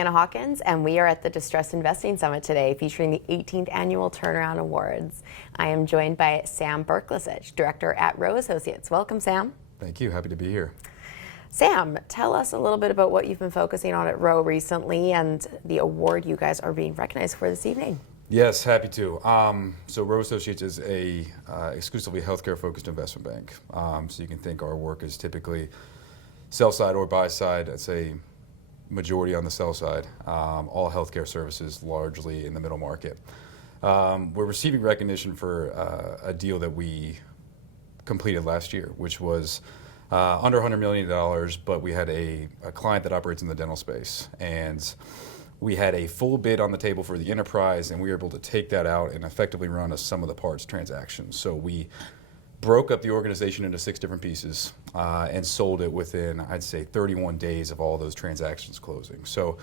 Anna Hawkins, and we are at the Distressed Investing Summit today, featuring the 18th Annual Turnaround Awards. I am joined by Sam Berklacich, Director at Rowe Associates. Welcome, Sam. Thank you. Happy to be here. Sam, tell us a little bit about what you've been focusing on at Rowe recently and the award you guys are being recognized for this evening. Yes, happy to. So Rowe Associates is a exclusively healthcare-focused investment bank. So you can think our work is typically sell side or buy side. I'd say majority on the sell side. All healthcare services largely in the middle market. We're receiving recognition for a deal that we completed last year, which was under $100 million, but we had a client that operates in the dental space, and we had a full bid on the table for the enterprise, and we were able to take that out and effectively run a sum of the parts transaction. So we broke up the organization into 6 different pieces and sold it within, I'd say, 31 days of all those transactions closing. So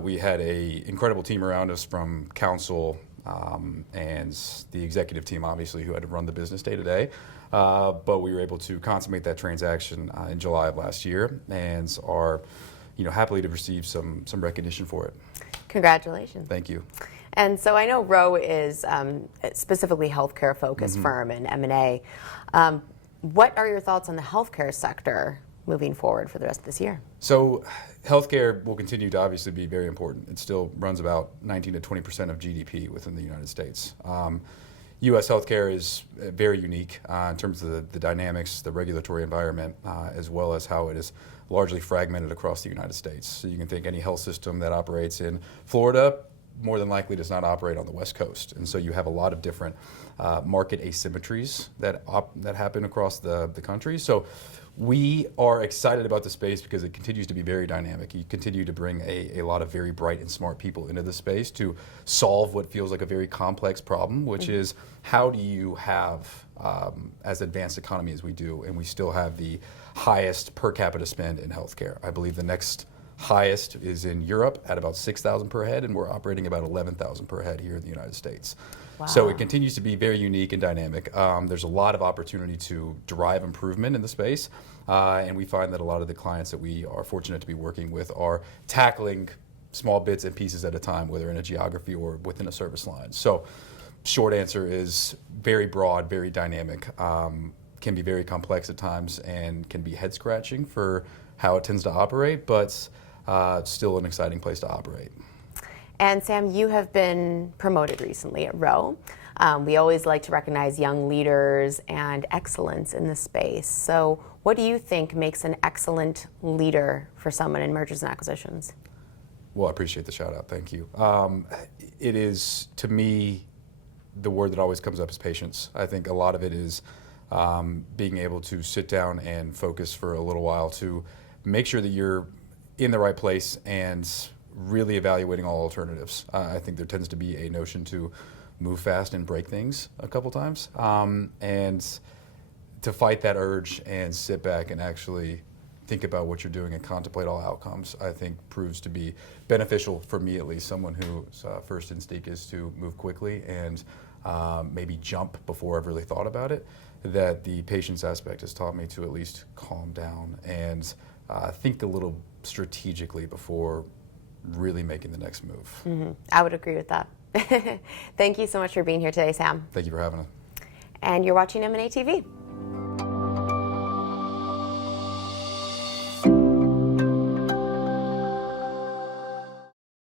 we had an incredible team around us from counsel and the executive team, obviously, who had to run the business day to day. But we were able to consummate that transaction in July of last year, and are happily to receive some recognition for it. Congratulations. Thank you. And so I know Rowe is specifically healthcare focused firm and M&A. What are your thoughts on the healthcare sector moving forward for the rest of this year? So healthcare will continue to obviously be very important. It still runs about 19 to 20% of GDP within the United States. U.S. healthcare is very unique in terms of the dynamics, the regulatory environment, as well as how it is largely fragmented across the United States. So you can think any health system that operates in Florida more than likely does not operate on the West Coast. And so you have a lot of different market asymmetries that happen across the country. So we are excited about the space because it continues to be very dynamic. You continue to bring a lot of very bright and smart people into the space to solve what feels like a very complex problem, which is how do you have, as advanced economy as we do, and we still have the highest per capita spend in healthcare. I believe the next highest is in Europe at about $6,000 per head, and we're operating about $11,000 per head here in the United States. Wow. So it continues to be very unique and dynamic. There's a lot of opportunity to drive improvement in the space, and we find that a lot of the clients that we are fortunate to be working with are tackling small bits and pieces at a time, whether in a geography or within a service line. So short answer is very broad, very dynamic, can be very complex at times, and can be head scratching for how it tends to operate, but still an exciting place to operate. And Sam, you have been promoted recently at Rowe. We always like to recognize young leaders and excellence in the space. So what do you think makes an excellent leader for someone in mergers and acquisitions? Well, I appreciate the shout out, thank you. It is, to me, the word that always comes up is patience. I think a lot of it is being able to sit down and focus for a little while to make sure that you're in the right place and really evaluating all alternatives. I think there tends to be a notion to move fast and break things a couple times, and to fight that urge and sit back and actually think about what you're doing and contemplate all outcomes, I think proves to be beneficial for me, at least, someone whose first instinct is to move quickly and maybe jump before I've really thought about it. That the patience aspect has taught me to at least calm down and think a little strategically before really making the next move. I would agree with that. Thank you so much for being here today, Sam. Thank you for having us. And you're watching M&A TV.